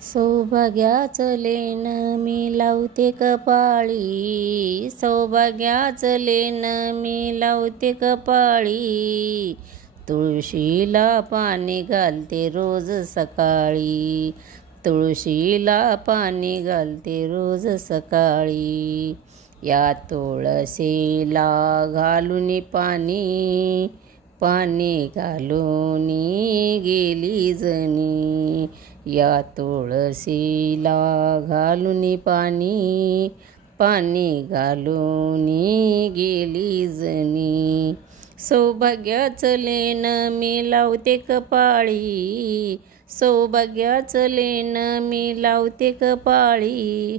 सौभाग्याचं लेण मी लावते कपाळी, सौभाग्याचं लेण मी लावते कपाळी. तुळशीला पाणी घालते रोज सकाळी, तुळशीला पाणी घालते रोज सकाळी. या तुळशीला घालून पाणी, पाणी घालून गेली जणी. या तुळशीला घालून पाणी, पाणी घालून गेली जणी. सौभाग्याचं लेण मी लावते कपाळी, सौभाग्याचं लेण मी लावते कपाळी.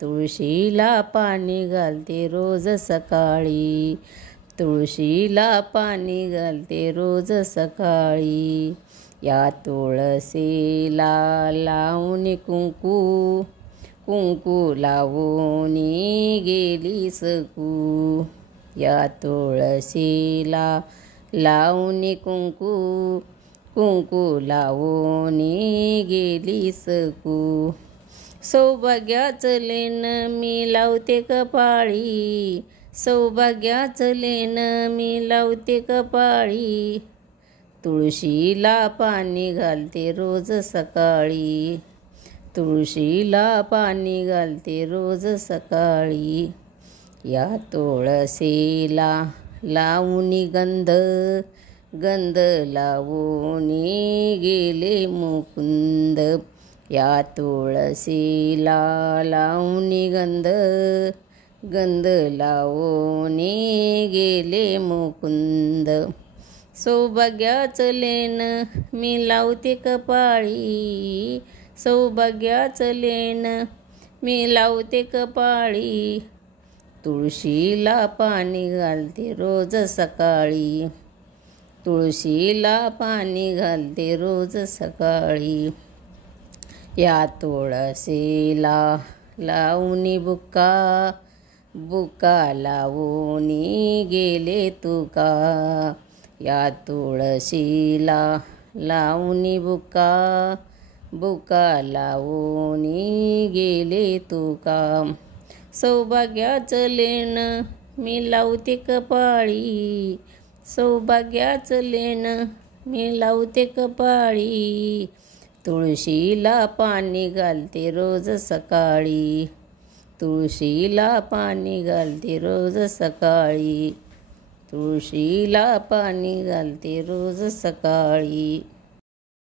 तुळशीला पाणी घालते रोज सकाळी, तुळशीला पाणी घालते रोज सकाळी. या तुळशीला लावून कुंकू, कुंकू लावून गेली सकू. या तुळशीला लावून कुंकू, कुंकू लावून गेली सकू. सौभाग्याचं लेण मी लावते कपाळी, सौभाग्याचं लेण मी लावते कपाळी. तुळशीला पाणी घालते रोज सकाळी, तुळशीला पाणी घालते रोज सकाळी. या तुळशीला लावून गंध, गंध लावून गेले मुकुंद. या तुळशीला लावून गंध, गंध लावून गेले मुकुंद. सौभाग्याचं लेण मी लावते कपाळी, सौभाग्याचं लेण मी लावते कपाळी. तुळशीला पाणी घालते रोज सकाळी, तुळशीला पाणी घालते रोज सकाळी. या तुळशीला लावून बुक्का, बुक्का लावून गेले तुका. या तुळशीला लावून बुक्का, बुक्का लावून गेले तुका. सौभाग्याचं लेण मी लावते कपाळी, सौभाग्याचं लेण मी लावते कपाळी. तुळशीला पाणी घालते रोज सकाळी, तुळशीला पाणी घालते रोज सकाळी. तुळशीला पाणी घालते रोज सकाळी.